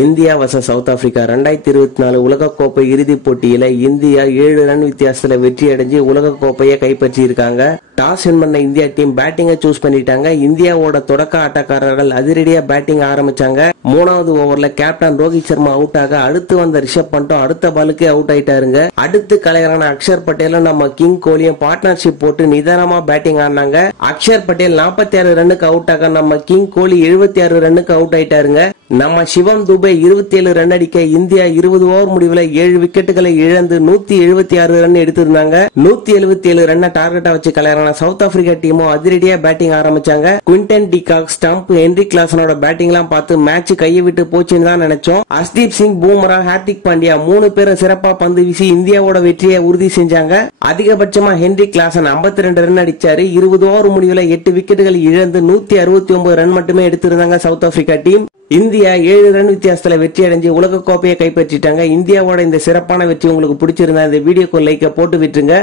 India vs south Africa 2024 உலகக்கோப்பை இறுதிப் போட்டியில இந்தியா 7 ரன் வித்தியாசத்துல வெற்றி அடைஞ்சு உலகக்கோப்பையை கைப்பற்றி இருக்காங்க. டாஸ் வின் பண்ண இந்தியா டீம் பேட்டிங்கை சூஸ் பண்ணிட்டாங்க. இந்தியாவோட தொடக்க ஆட்டக்காரர்கள் அதிரடியா பேட்டிங் ஆரம்பிச்சாங்க. 3வது ஓவர்ல கேப்டன் ரோஹித் சர்மா அவுட் ஆக அடுத்து வந்த ரிஷப் பண்டும் அடுத்த பாலுக்கே அவுட் ஆயிட்டாருங்க. அடுத்து கலைஞரான அக்ஷர் பட்டேலும் நம்ம கிங் கோலியும் பார்ட்னர்ஷிப் போட்டு நிதானமா பேட்டிங் ஆனாங்க. அக்ஷர் பட்டேல் 46 ரன்னுக்கு அவுட் ஆக நம்ம கிங் கோலி 76 ரன்னுக்கு அவுட் ஆயிட்டாருங்க. நம்ம சிவம் துபே 27 ரன் அடிக்க இந்தியா 20 ஓவர் முடிவுல 7 விக்கெட்டுகளை இழந்து 176 ரன் எடுத்திருந்தாங்க. 177 ரன்னை டார்கெட்டா வச்சு கலைஞரான சவுத் ஆப்பிரிக்கா டீமும் அதிரடியா பேட்டிங் ஆரம்பிச்சாங்க. குவிண்டன் டிகாக், ஸ்டம்ப், ஹென்ரி கிளாசனோட பேட்டிங் எல்லாம் பார்த்து மேட்ச் கையை விட்டு போச்சுன்னு தான் நினைச்சோம். ஹர்ஷ்தீப் சிங், பூமரா, ஹார்திக் பாண்டியா 3 பேரும் சிறப்பா பந்து வீசி இந்தியாவோட வெற்றியை உறுதி செஞ்சாங்க. அதிகபட்சமா ஹென்ரி கிளாசன் 52 ரன் அடிச்சாரு. 20 ஓவர் முடிவுல 8 விக்கெட்டுகள் இழந்து 169 ரன் மட்டுமே எடுத்திருந்தாங்க South Africa team. India 7 run வித்தியாசத்துல வெற்றி அடைஞ்சு உலக கோப்பையை கைப்பற்றிட்டாங்க. இந்தியாவோட இந்த சிறப்பான வெற்றி உங்களுக்கு பிடிச்சிருந்தா இந்த வீடியோக்கு லைக்க போட்டு விட்டுருங்க.